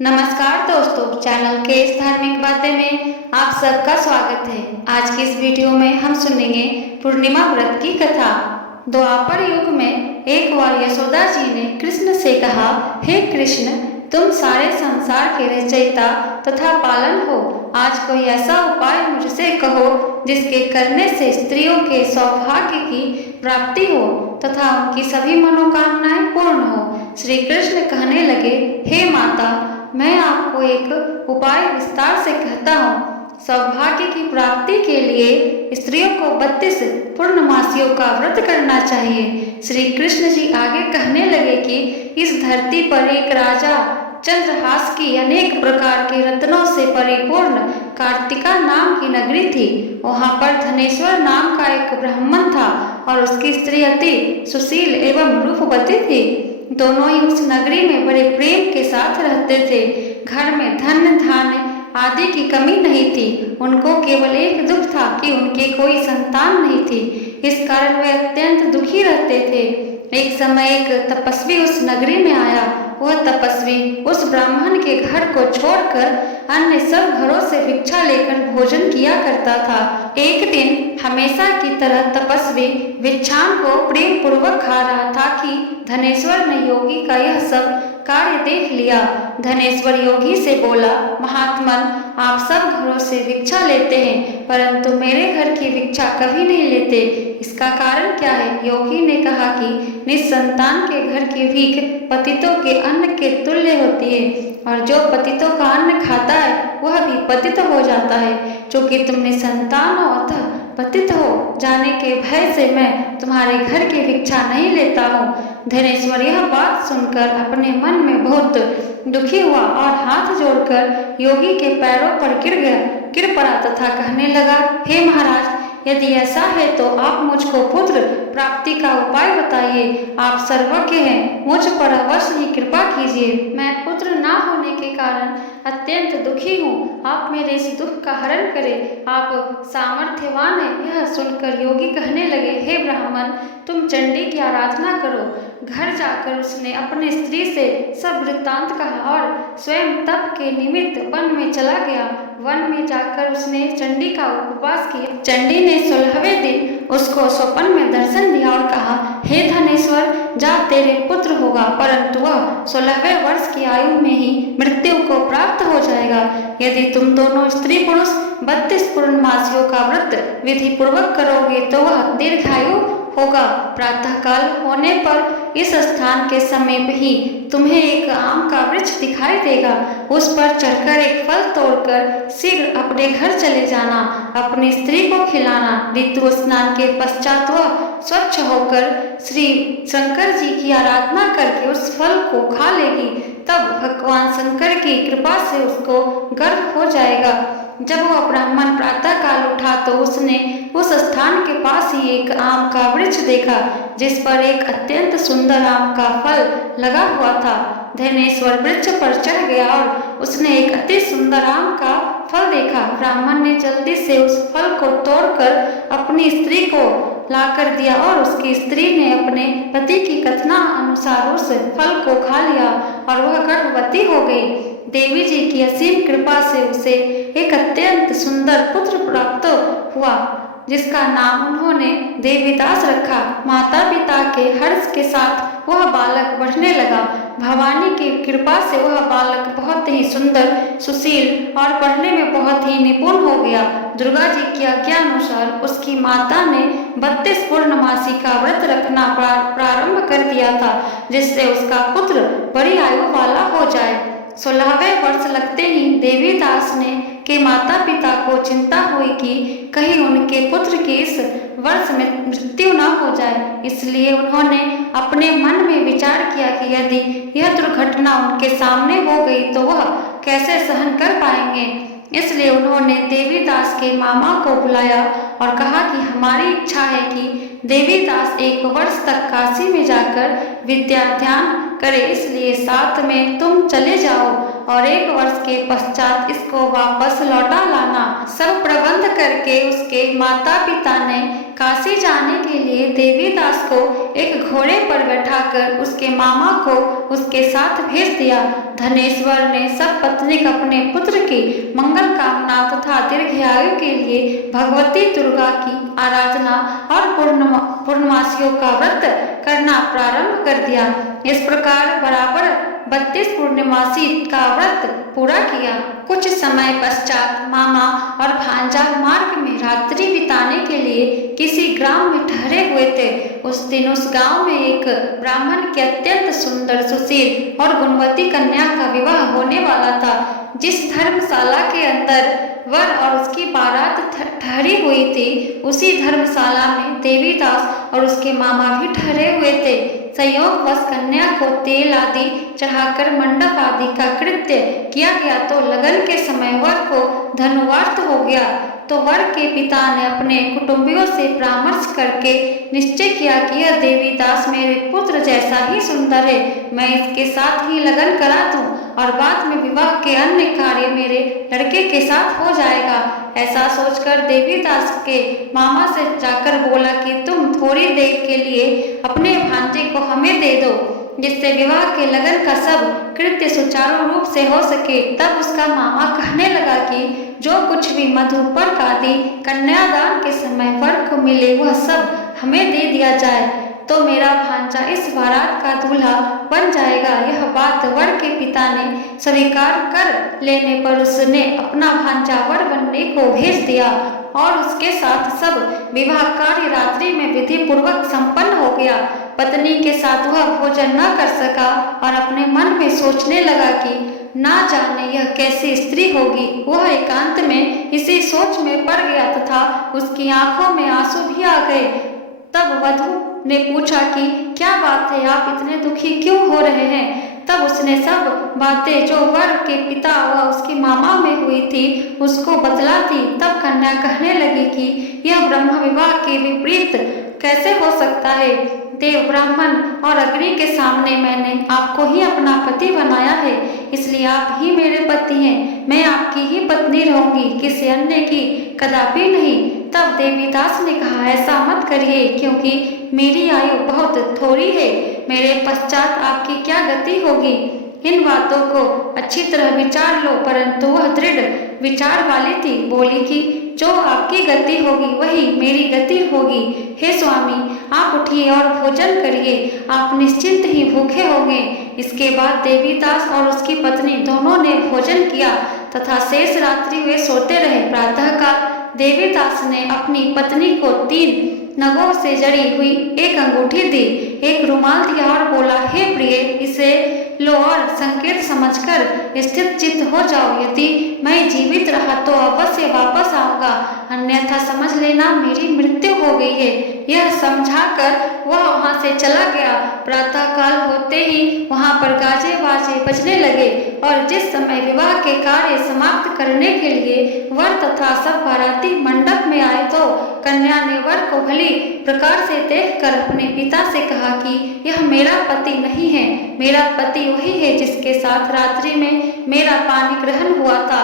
नमस्कार दोस्तों, channel case धार्मिक बातें में आप सबका स्वागत है। आज की इस वीडियो में हम सुनेंगे पूर्णिमा व्रत की कथा। द्वापर युग में एक बार यशोदा जी ने कृष्ण से कहा, हे कृष्ण, तुम सारे संसार के रचयिता तथा पालन हो। आज कोई ऐसा उपाय मुझसे कहो जिसके करने से स्त्रियों के सौभाग्य की प्राप्ति हो तथा उनकी सभी मनोकामनाएं पूर्ण हो। श्री कृष्ण कहने लगे, हे माता, मैं आपको एक उपाय विस्तार से कहता हूँ। सौभाग्य की प्राप्ति के लिए स्त्रियों को 32 पूर्णमासियों का व्रत करना चाहिए। श्री कृष्ण जी आगे कहने लगे कि इस धरती पर एक राजा चंद्रहास की अनेक प्रकार के रत्नों से परिपूर्ण कार्तिका नाम की नगरी थी। वहां पर धनेश्वर नाम का एक ब्राह्मण था और उसकी स्त्री अति सुशील एवं रूपवती थी। दोनों ही उस नगरी में बड़े प्रेम के साथ रहते थे। घर में धन धान्य आदि की कमी नहीं थी। उनको केवल एक दुख था कि उनके कोई संतान नहीं थी। इस कारण वे अत्यंत दुखी रहते थे। एक समय एक तपस्वी उस नगरी में आया। वह तपस्वी उस ब्राह्मण के घर को छोड़कर अन्य सब घरों से भिक्षा लेकर भोजन किया करता था। एक दिन हमेशा की तरह तपस्वी भिक्षान को प्रेम पूर्वक खा रहा था कि धनेश्वर ने योगी का यह सब कार्य देख लिया। धनेश्वर योगी से बोला, महात्मन, आप सब घरों से भिक्षा लेते हैं परंतु मेरे घर की भिक्षा कभी नहीं लेते। इसका कारण क्या है? योगी ने कहा कि निस्संतान के घर की भीख पतितों के अन्न के तुल्य होती है और जो पतितों का अन्न खाता है वह भी पतित हो जाता है। चूंकि तुम निसंतान हो अतः पतित हो जाने के भय से मैं तुम्हारे घर की भिक्षा नहीं लेता हूँ। धनेश्वर यह बात सुनकर अपने मन में बहुत दुखी हुआ और हाथ जोड़कर योगी के पैरों पर गिर पड़ा तथा कहने लगा, हे महाराज, यदि ऐसा है तो आप मुझको पुत्र प्राप्ति का उपाय बताइए। आप सर्वज्ञ हैं, मुझ पर अवश्य ही कृपा कीजिए। मैं पुत्र ना होने के कारण अत्यंत दुखी हूँ। आप मेरे इस दुख का हरण करें। आप सामर्थ्यवान हैं। यह सुनकर योगी कहने लगे, हे ब्राह्मण, तुम चंडी की आराधना करो। घर जाकर उसने अपने स्त्री से सब वृत्तांत कहा और स्वयं तप के निमित्त वन में चला गया। वन में जाकर उसने चंडी का उपवास किया। चंडी ने 16वें दिन उसको स्वप्न में दर्शन दिया और कहा, हे धनेश्वर, जा, तेरे पुत्र होगा परंतु वह 16वें वर्ष की आयु में ही मृत्यु को प्राप्त हो जाएगा। यदि तुम दोनों स्त्री पुरुष 32 पूर्णमासियों का व्रत विधि पूर्वक करोगे तो वह दीर्घायु होगा। प्रातःकाल होने पर इस स्थान के समीप ही तुम्हें एक आम का वृक्ष दिखाई देगा। उस पर चढ़कर एक फल तोड़कर शीघ्र अपने घर चले जाना। अपनी स्त्री को खिलाना। ऋतु स्नान के पश्चात वह स्वच्छ होकर श्री शंकर जी की आराधना करके उस फल को खा लेगी। तब भगवान शंकर की कृपा से उसको गर्भ हो जाएगा। जब वह ब्राह्मण प्रातः काल उठा तो उसने उस स्थान के पास ही एक आम का वृक्ष देखा जिस पर एक अत्यंत सुंदर आम का फल लगा हुआ था। धनेश्वर वृक्ष पर चढ़ गया और उसने एक अति सुंदर आम का फल देखा। ब्राह्मण ने जल्दी से उस फल को तोड़कर अपनी स्त्री को लाकर दिया और उसकी स्त्री ने अपने पति की कथना अनुसार उस फल को खा लिया और वह गर्भवती हो गई। देवी जी की असीम कृपा से उसे एक अत्यंत सुंदर पुत्र प्राप्त हुआ जिसका नाम उन्होंने देवीदास रखा। माता पिता के हर्ष के साथ वह बालक बढ़ने लगा। भवानी की कृपा से वह बालक बहुत ही सुंदर, सुशील और पढ़ने में बहुत ही निपुण हो गया। दुर्गा जी की आज्ञा अनुसार उसकी माता ने 32 पूर्णमासी का व्रत रखना प्रारंभ कर दिया था जिससे उसका पुत्र बड़ी आयु वाला हो जाए। 16वें वर्ष लगते ही देवीदास ने के माता पिता को चिंता हुई कि कहीं उनके पुत्र की इस वर्ष में मृत्यु न हो जाए। इसलिए उन्होंने अपने मन में विचार किया कि यदि यह दुर्घटना उनके सामने हो गई तो वह कैसे सहन कर पाएंगे। इसलिए उन्होंने देवीदास के मामा को बुलाया और कहा कि हमारी इच्छा है कि देवीदास 1 वर्ष तक काशी में जाकर विद्या ध्यान करे, इसलिए साथ में तुम चले जाओ और 1 वर्ष के पश्चात इसको वापस लौटा लाना। सब प्रबंध करके उसके माता पिता ने काशी जाने के लिए देवीदास को एक घोड़े पर बैठाकर उसके मामा को उसके साथ भेज दिया। धनेश्वर ने सब पत्नीक अपने पुत्र की मंगल कामना तथा दीर्घायु के लिए भगवती दुर्गा की आराधना और पूर्णमासियों का व्रत करना प्रारंभ कर दिया। इस प्रकार बराबर 32 पूर्णिमासी का व्रत पूरा किया। कुछ समय पश्चात मामा और भांजा मार्ग में रात्रि बिताने के लिए किसी ग्राम में ठहरे हुए थे। उस दिन उस गांव में एक ब्राह्मण की अत्यंत सुंदर, सुशील और गुणवती कन्या का विवाह होने वाला था। जिस धर्मशाला के अंदर वर और उसकी बारात ठहरी हुई थी, उसी धर्मशाला में देवीदास और उसके मामा भी ठहरे हुए थे। संयोगवश कन्या को तेल आदि चढ़ाकर मंडप आदि का कृत्य किया गया तो लगन के समय वर को धनुवार्थ हो गया। तो वर के पिता ने अपने कुटुंबियों से परामर्श करके निश्चय किया कि यह देवीदास मेरे पुत्र जैसा ही सुंदर है, मैं इसके साथ ही लगन करा दूं और बाद में विवाह के अन्य कार्य मेरे लड़के के साथ हो जाएगा। ऐसा सोचकर देवीदास के मामा से जाकर बोला कि तुम थोड़ी देर के लिए अपने भांजे को हमें दे दो, जिससे विवाह के लगन का सब कृत्य सुचारू रूप से हो सके। तब उसका मामा कहने लगा कि जो कुछ भी मधुपर्क आदि कन्यादान के समय वर को मिले वह सब हमें दे दिया जाए, तो मेरा भांजा इस बारात का दूल्हा बन जाएगा। यह बात वर के पिता ने स्वीकार कर लेने पर उसने अपना भांजा वर बनने को भेज दिया और उसके साथ सब विवाह कार्य रात्रि में विधि पूर्वक संपन्न हो गया। पत्नी के साथ वह भोजन न कर सका और अपने मन में सोचने लगा कि ना जाने यह कैसी स्त्री होगी। वह एकांत में इसी सोच में पड़ गया तथा उसकी आंखों में आंसू भी आ गए। तब वधू ने पूछा कि क्या बात है, आप इतने दुखी क्यों हो रहे हैं? तब उसने सब बातें जो वर के पिता व उसके मामा में हुई थी उसको बतला दी। तब कन्या कहने लगी कि यह ब्रह्म विवाह के विपरीत कैसे हो सकता है? देव, ब्राह्मण और अग्नि के सामने मैंने आपको ही अपना पति बनाया है, इसलिए आप ही मेरे पति हैं। मैं आपकी ही पत्नी रहूंगी, किसी अन्य की कदापि नहीं। तब देवीदास ने कहा, ऐसा मत करिए, क्योंकि मेरी आयु बहुत थोड़ी है। मेरे पश्चात आपकी क्या गति होगी? इन बातों को अच्छी तरह विचार लो। परंतु वह दृढ़ विचार वाली थी, बोली कि जो आपकी गति होगी वही मेरी गति होगी। हे स्वामी, आप उठिए और भोजन करिए, आप निश्चिंत ही भूखे होंगे। इसके बाद देवीदास और उसकी पत्नी दोनों ने भोजन किया तथा शेष रात्रि वे सोते रहे। प्रातःकाल देवीदास ने अपनी पत्नी को 3 नगों से जड़ी हुई एक अंगूठी दी, एक रुमाल दिया और बोला, हे प्रिय, इसे लो और संकेत समझकर स्थित चित्त हो जाओ। यदि मैं जीवित रहा तो अवश्य वापस आऊंगा, अन्यथा समझ लेना मेरी मृत्यु हो गई है। यह समझाकर वह वहां से चला गया। प्रातःकाल होते ही वहां पर गाजे बाजे बजने लगे और जिस समय विवाह के कार्य समाप्त करने के लिए वर तथा सब बाराती मंडप में आए तो कन्या ने वर को भली प्रकार से देखकर अपने पिता से कहा कि यह मेरा पति नहीं है, मेरा पति वही है जिसके साथ रात्रि में मेरा पानी ग्रहण हुआ था।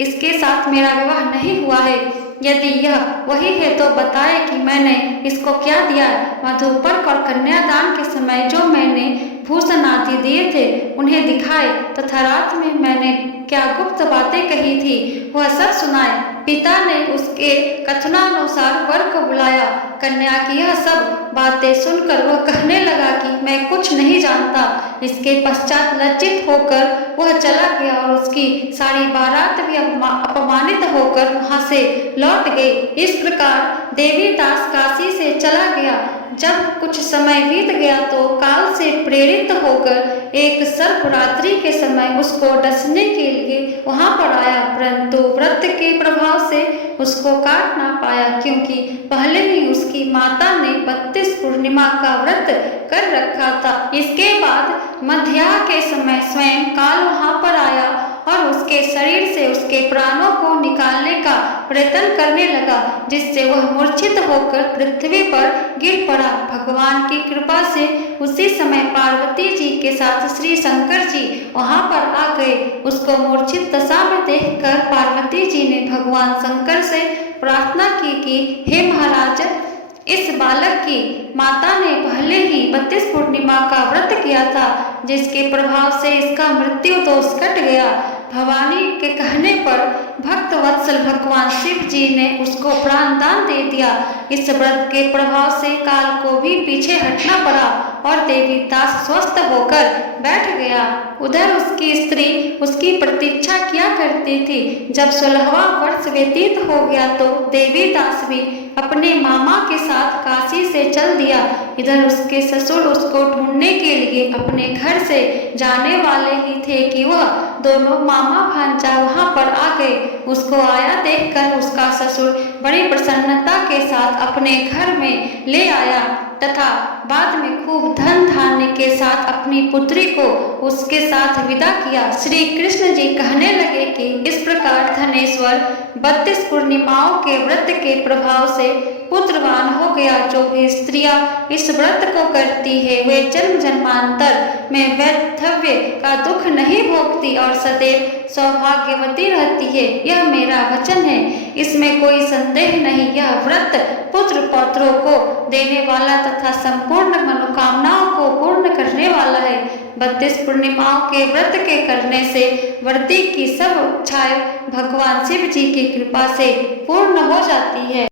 इसके साथ मेरा विवाह नहीं हुआ है। यदि यह वही है तो बताए कि मैंने इसको क्या दिया। मधुपर्क और कन्यादान के समय जो मैंने भूषण आदि दिए थे उन्हें दिखाए तथा रात में मैंने क्या गुप्त बातें कही थी वह सब सुनाए। पिता ने उसके कथनानुसार वर को बुलाया। कन्या की यह सब बातें सुनकर वह कहने लगा कि मैं कुछ नहीं जानता। इसके पश्चात लज्जित होकर वह चला गया और उसकी सारी बारात भी अपमानित होकर वहां से लौट गई। इस प्रकार देवीदास काशी से चला गया। जब कुछ समय बीत गया तो काल से प्रेरित होकर एक सर्प रात्रि के समय उसको डसने के लिए वहां पर आया, परंतु व्रत के प्रभाव से उसको काट ना पाया, क्योंकि पहले ही उसकी माता ने 32 पूर्णिमा का व्रत कर रखा था। इसके बाद मध्याह्न के समय स्वयं काल वहां पर आया और उसके शरीर से उसका उसके प्राणों को निकालने का प्रयत्न करने लगा, जिससे वह मूर्छित होकर पृथ्वी पर गिर पड़ा। भगवान की कृपा से उसी समय पार्वती जी के साथ श्री शंकर जी वहां पर आ गए। उसको मूर्छित दशा में देखकर पार्वती जी ने भगवान शंकर से प्रार्थना की कि हे महाराज, इस बालक की माता ने पहले ही 32 पूर्णिमा का व्रत किया था, जिसके प्रभाव से इसका मृत्यु दोष कट गया। भवानी के कहने पर भक्त वत्सल भगवान शिव जी ने उसको प्राण दान दे दिया। इस व्रत के प्रभाव से काल को भी पीछे हटना पड़ा और देवी दास स्वस्थ होकर बैठ गया। उधर उसकी स्त्री उसकी प्रतीक्षा किया करती थी। जब 16वां वर्ष व्यतीत हो गया तो देवी दास भी अपने मामा के साथ काशी से चल दिया। इधर उसके ससुर उसको ढूंढने के लिए अपने घर से जाने वाले ही थे कि वह दोनों मामा भांजा वहां पर आ गए। उसको आया देखकर उसका ससुर बड़ी प्रसन्नता के साथ अपने घर में ले आया तथा बाद में खूब धन धान्य के साथ अपनी पुत्री को उसके साथ विदा किया। श्री कृष्ण जी कहने लगे कि इस प्रकार धनेश्वर 32 पूर्णिमाओं के व्रत के प्रभाव से पुत्रवान हो गया। जो भी स्त्रियां इस व्रत को करती है वे जन्म जन्मांतर में वैधव्य का दुख नहीं भोगती और सदैव सौभाग्यवती रहती है। यह मेरा वचन है, इसमें कोई संदेह नहीं। यह व्रत पुत्र पौत्रों को देने वाला तथा संपूर्ण मनोकामनाओं को पूर्ण करने वाला है। 32 पूर्णिमाओं के व्रत के करने से वृद्धि की सब इच्छाएं भगवान शिव जी की कृपा से पूर्ण हो जाती है।